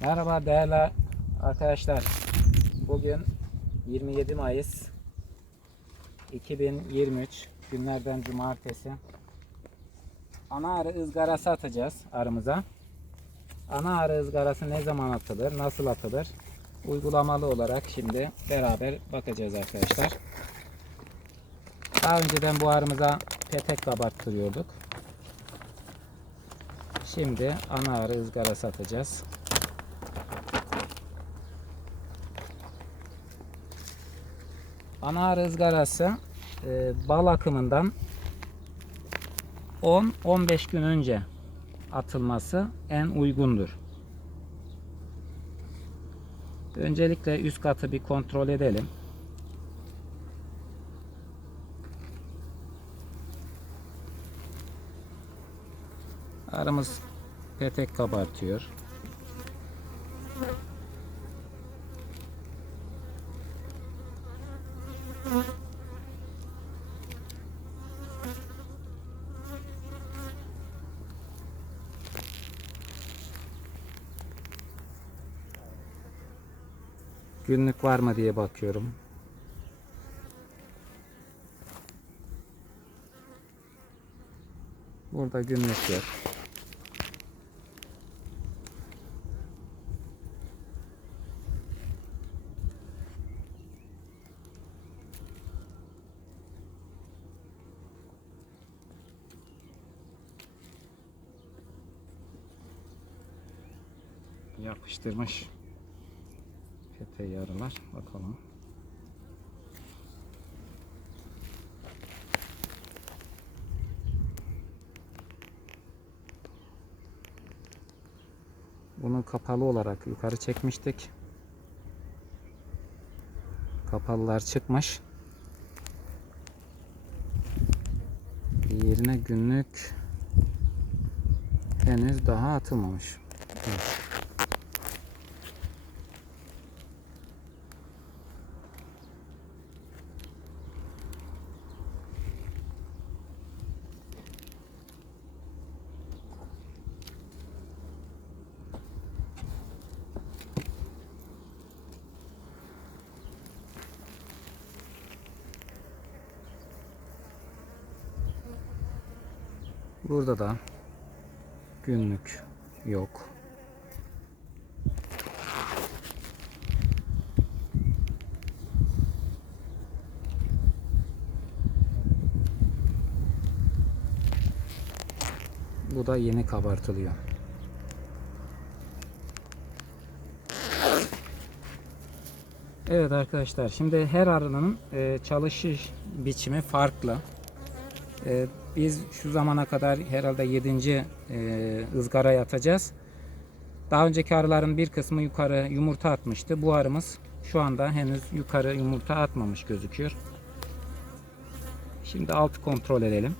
Merhaba değerli arkadaşlar. Bugün 27 Mayıs 2023 günlerden cumartesi. Ana arı ızgarası atacağız arımıza. Ana arı ızgarası ne zaman atılır, nasıl atılır? Uygulamalı olarak şimdi beraber bakacağız arkadaşlar. Daha önceden bu arımıza petek kabarttırıyorduk. Şimdi ana arı ızgarası atacağız. Ana ızgarası e, bal akımından 10-15 gün önce atılması en uygundur. Öncelikle üst katı bir kontrol edelim. Arımız petek kabartıyor. Günlük var mı diye bakıyorum. Burada günlük yok. Yapıştırmış. Peteği arılar. Bakalım. Bunu kapalı olarak yukarı çekmiştik. Kapalılar çıkmış. Yerine günlük henüz daha atılmamış. Evet. Burada da günlük yok. Bu da yeni kabartılıyor. Evet arkadaşlar şimdi her arının e, çalışış biçimi farklı. Biz şu zamana kadar herhalde 7. E, ızgaraya atacağız. Daha önceki arıların bir kısmı yukarı yumurta atmıştı. Bu arımız şu anda henüz yukarı yumurta atmamış gözüküyor. Şimdi altı kontrol edelim.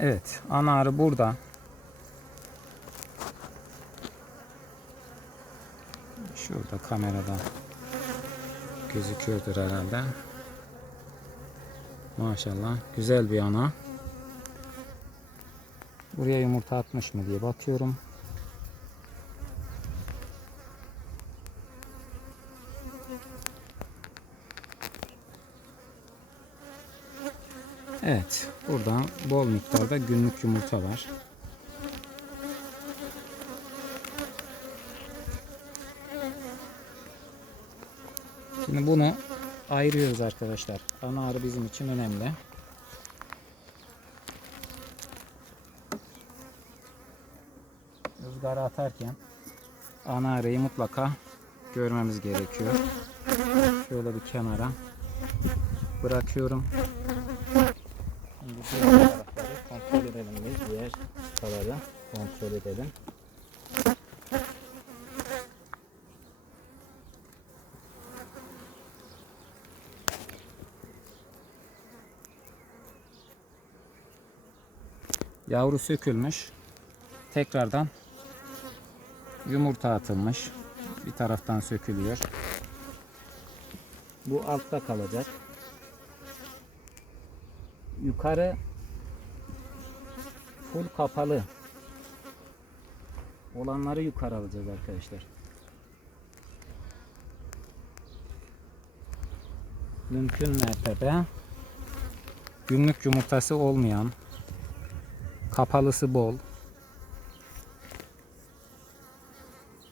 Evet, ana arı burada. Şurada kamerada gözüküyordur herhalde. Maşallah güzel bir ana. Buraya yumurta atmış mı diye bakıyorum. Evet, burada bol miktarda günlük yumurta var. Şimdi bunu ayırıyoruz arkadaşlar. Ana arı bizim için önemli. Rüzgara atarken ana arıyı mutlaka görmemiz gerekiyor. Şöyle bir kenara bırakıyorum. Şimdi diğer tarafları kontrol edelim biz. Diğer çıtaları kontrol edelim. Yavru sökülmüş. Tekrardan yumurta atılmış. Bir taraftan sökülüyor. Bu altta kalacak. Yukarı full kapalı olanları yukarı alacağız arkadaşlar. Mümkün mertebe günlük yumurtası olmayan kapalısı bol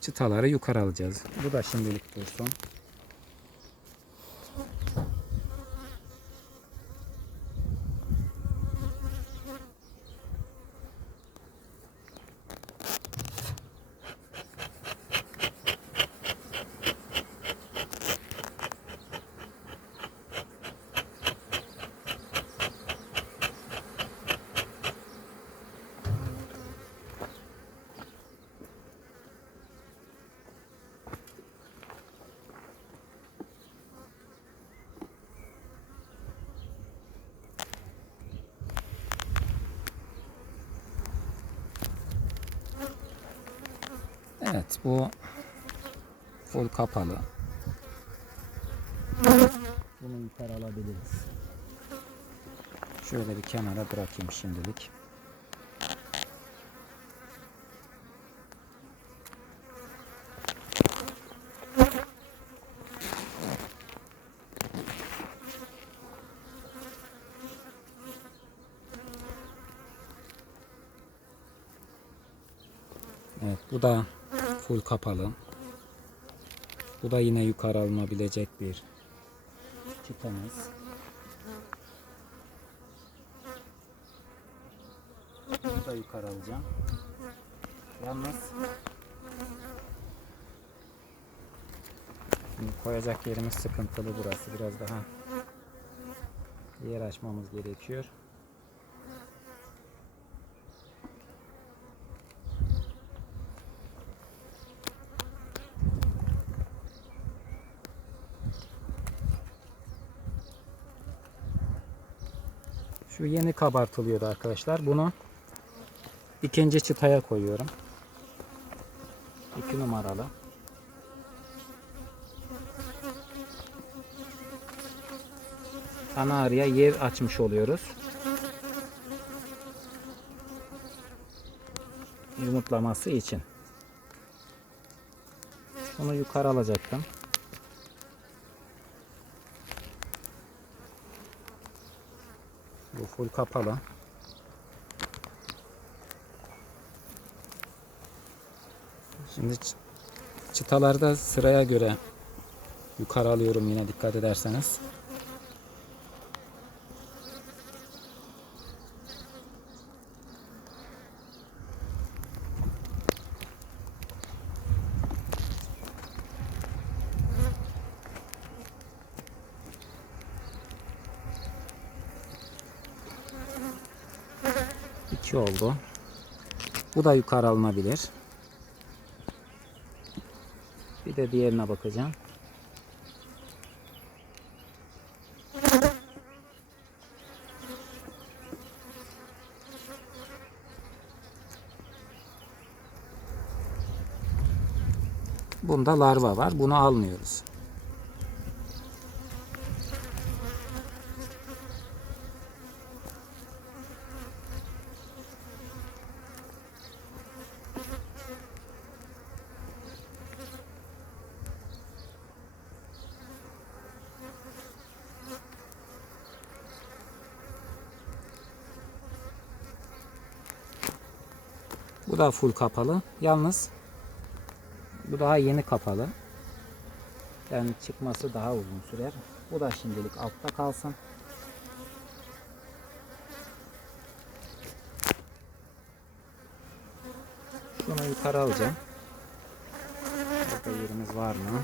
çıtaları yukarı alacağız. Bu da şimdilik dursun. Evet bu full kapalı. Bunu yukarı alabiliriz. Şöyle bir kenara bırakayım şimdilik. Evet bu da full kapalı. Bu da yine yukarı alınabilecek bir çıtamız. Bunu da yukarı alacağım. Yalnız şimdi koyacak yerimiz sıkıntılı burası. Biraz daha yer açmamız gerekiyor. Şu yeni kabartılıyordu arkadaşlar. Bunu ikinci çıtaya koyuyorum. 2 numaralı. Ana arıya yer açmış oluyoruz. Yumurtlaması için. Bunu yukarı alacaktım. Bu full kapalı. Şimdi çı- çıtalarda sıraya göre yukarı alıyorum yine dikkat ederseniz. İki oldu. Bu da yukarı alınabilir. Bir de diğerine bakacağım. Bunda larva var. Bunu almıyoruz. Bu da full kapalı. Yalnız bu daha yeni kapalı. Yani çıkması daha uzun sürer. Bu da şimdilik altta kalsın. Şunu yukarı alacağım. Burada yerimiz var mı?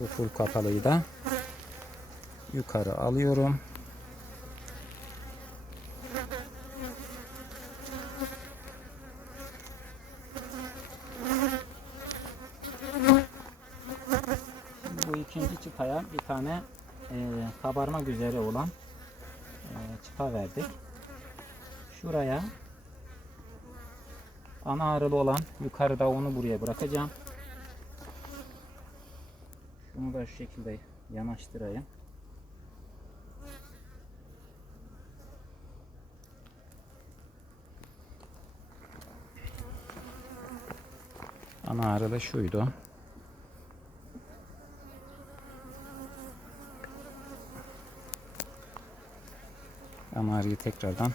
Bu full kapalıyı da yukarı alıyorum. Bu ikinci çıtaya bir tane e, kabarmak üzere olan e, çıta verdik. Şuraya ana arılı olan yukarıda onu buraya bırakacağım. Bunu da şu şekilde yanaştırayım. Ana arılı şuydu. Ana arıyı tekrardan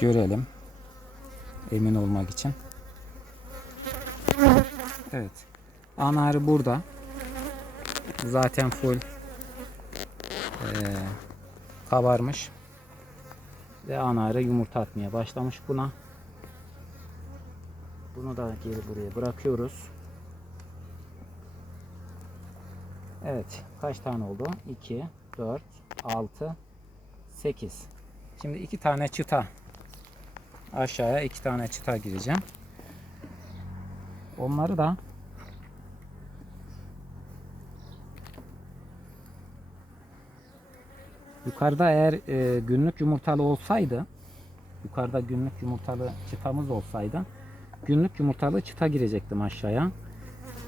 görelim. Emin olmak için. Evet. Ana arı burada. Zaten full eee, kabarmış. Ve ana arı yumurta atmaya başlamış buna. Bunu da geri buraya bırakıyoruz. Evet. Kaç tane oldu? 2, 4, 6, 8. Şimdi iki tane çıta aşağıya iki tane çıta gireceğim. Onları da yukarıda eğer e, günlük yumurtalı olsaydı yukarıda günlük yumurtalı çıtamız olsaydı günlük yumurtalı çıta girecektim aşağıya.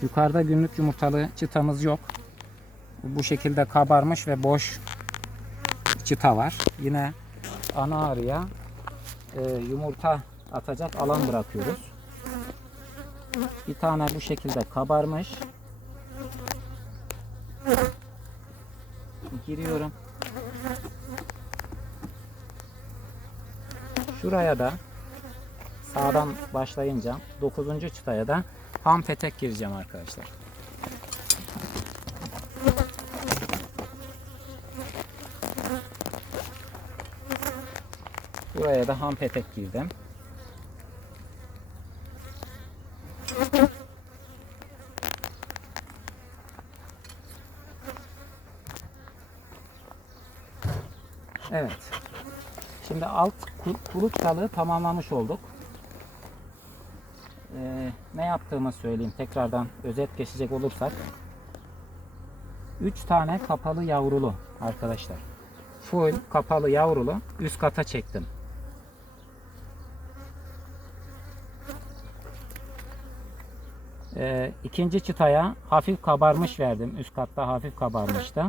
Yukarıda günlük yumurtalı çıtamız yok. Bu şekilde kabarmış ve boş çıta var. Yine ana arıya e, yumurta atacak alan bırakıyoruz. Bir tane bu şekilde kabarmış. Giriyorum. Şuraya da sağdan başlayınca 9. çıtaya da ham petek gireceğim arkadaşlar. Buraya da ham petek girdim. Evet. Şimdi alt kuluçkalığı tamamlamış olduk. Ee, ne yaptığımı söyleyeyim tekrardan özet geçecek olursak. 3 tane kapalı yavrulu arkadaşlar. Full kapalı yavrulu üst kata çektim. Ee, ikinci çıtaya hafif kabarmış verdim. Üst katta hafif kabarmıştı.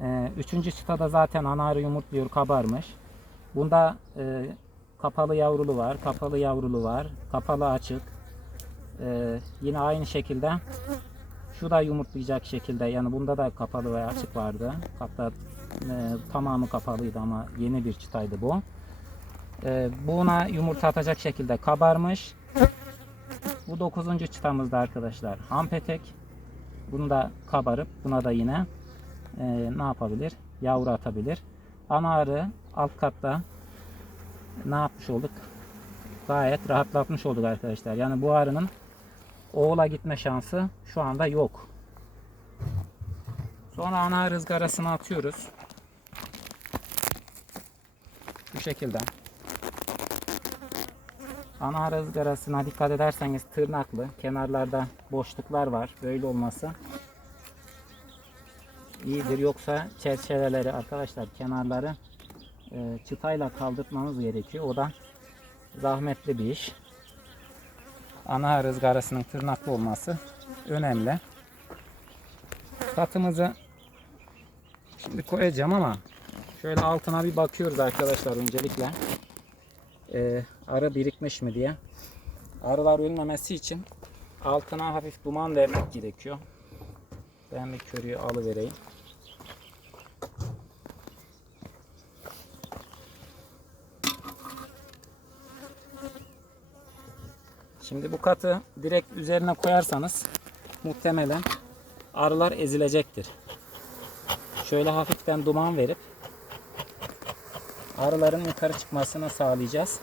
Ee, üçüncü çıtada zaten ana arı yumurtluyor kabarmış. Bunda e, kapalı yavrulu var, kapalı yavrulu var, kapalı açık. Ee, yine aynı şekilde şu da yumurtlayacak şekilde yani bunda da kapalı ve açık vardı. Hatta e, tamamı kapalıydı ama yeni bir çıtaydı bu. Ee, buna yumurta atacak şekilde kabarmış. Bu dokuzuncu çıtamızda arkadaşlar ham petek. Bunu da kabarıp buna da yine e, ne yapabilir? Yavru atabilir. Ana arı alt katta ne yapmış olduk? Gayet rahatlatmış olduk arkadaşlar. Yani bu arının oğula gitme şansı şu anda yok. Sonra ana arı ızgarasını atıyoruz. Bu şekilde. Ana arı ızgarasına dikkat ederseniz tırnaklı. Kenarlarda boşluklar var. Böyle olması iyidir. Yoksa çerçeveleri arkadaşlar kenarları e, çıtayla kaldırtmamız gerekiyor. O da zahmetli bir iş. Ana rızgarasının tırnaklı olması önemli. Katımızı şimdi koyacağım ama şöyle altına bir bakıyoruz arkadaşlar öncelikle. E, arı birikmiş mi diye. Arılar ölmemesi için altına hafif duman vermek gerekiyor. Ben bir körüyü alıvereyim. Şimdi bu katı direkt üzerine koyarsanız muhtemelen arılar ezilecektir. Şöyle hafiften duman verip arıların yukarı çıkmasını sağlayacağız.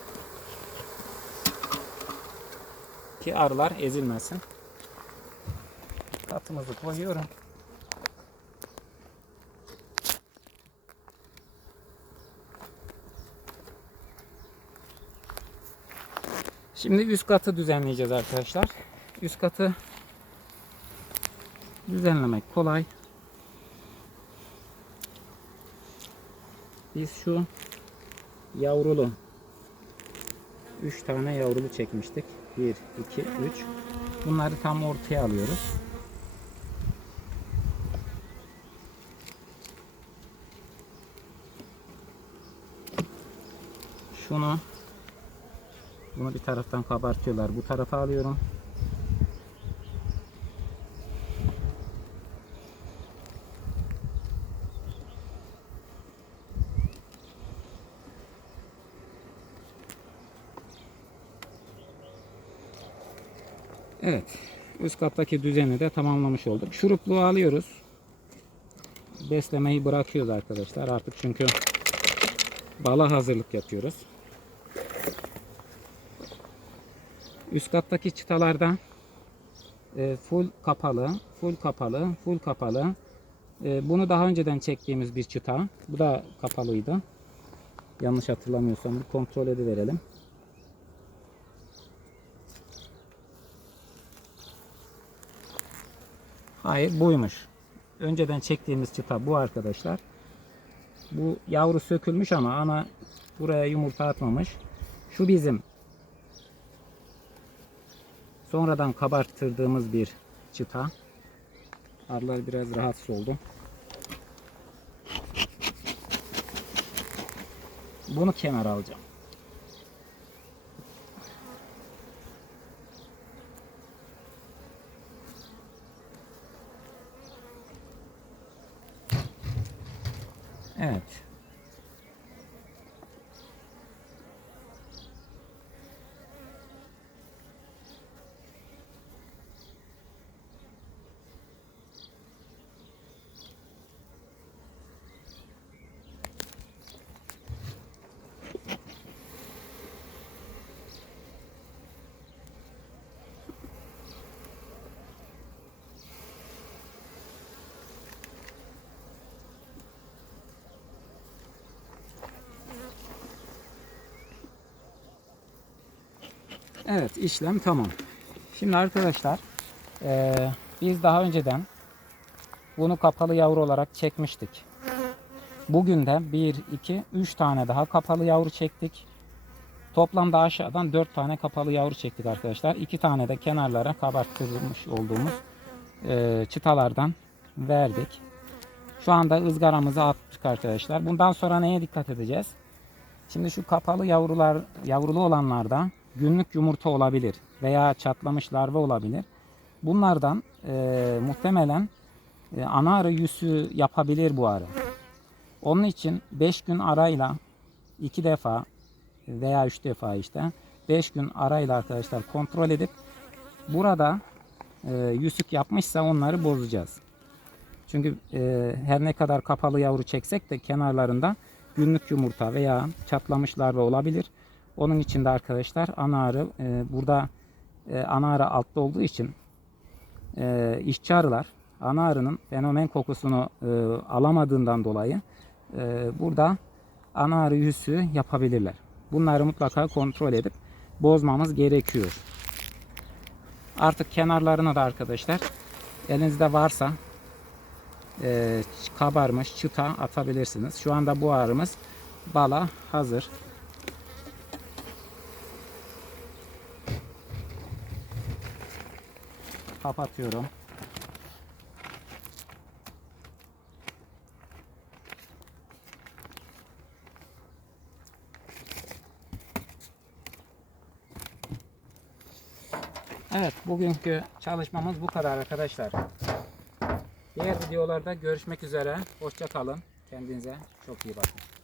Ki arılar ezilmesin. katımızı koyuyorum. Şimdi üst katı düzenleyeceğiz arkadaşlar. Üst katı düzenlemek kolay. Biz şu yavrulu 3 tane yavrulu çekmiştik. 1, 2, 3. Bunları tam ortaya alıyoruz. Şunu bunu bir taraftan kabartıyorlar. Bu tarafa alıyorum. Evet. Üst kattaki düzeni de tamamlamış olduk. Şurupluğu alıyoruz. Beslemeyi bırakıyoruz arkadaşlar. Artık çünkü bala hazırlık yapıyoruz. Üst kattaki çıtalardan e, full kapalı, full kapalı, full kapalı. E, bunu daha önceden çektiğimiz bir çıta. Bu da kapalıydı. Yanlış hatırlamıyorsam bir kontrol ediverelim. Hayır buymuş. Önceden çektiğimiz çıta bu arkadaşlar. Bu yavru sökülmüş ama ana buraya yumurta atmamış. Şu bizim sonradan kabarttırdığımız bir çıta. Arılar biraz rahatsız oldu. Bunu kenara alacağım. Evet. Evet işlem tamam. Şimdi arkadaşlar eee, biz daha önceden bunu kapalı yavru olarak çekmiştik. Bugün de 1, 2, 3 tane daha kapalı yavru çektik. Toplamda aşağıdan 4 tane kapalı yavru çektik arkadaşlar. 2 tane de kenarlara kabarttırmış olduğumuz eee, çıtalardan verdik. Şu anda ızgaramızı attık arkadaşlar. Bundan sonra neye dikkat edeceğiz? Şimdi şu kapalı yavrular, yavrulu olanlarda günlük yumurta olabilir veya çatlamış larva olabilir. Bunlardan e, muhtemelen e, ana arı yüzü yapabilir bu arı. Onun için 5 gün arayla 2 defa veya 3 defa işte 5 gün arayla arkadaşlar kontrol edip burada e, yüzük yapmışsa onları bozacağız. Çünkü e, her ne kadar kapalı yavru çeksek de kenarlarında günlük yumurta veya çatlamış larva olabilir. Onun için de arkadaşlar ana arı e, burada e, ana arı altta olduğu için e, işçi arılar ana arının fenomen kokusunu e, alamadığından dolayı e, burada ana arı yüzü yapabilirler. Bunları mutlaka kontrol edip bozmamız gerekiyor. Artık kenarlarına da arkadaşlar elinizde varsa e, kabarmış çıta atabilirsiniz. Şu anda bu arımız bala hazır. Kapatıyorum. Evet, bugünkü çalışmamız bu kadar arkadaşlar. Diğer videolarda görüşmek üzere. Hoşça kalın. Kendinize çok iyi bakın.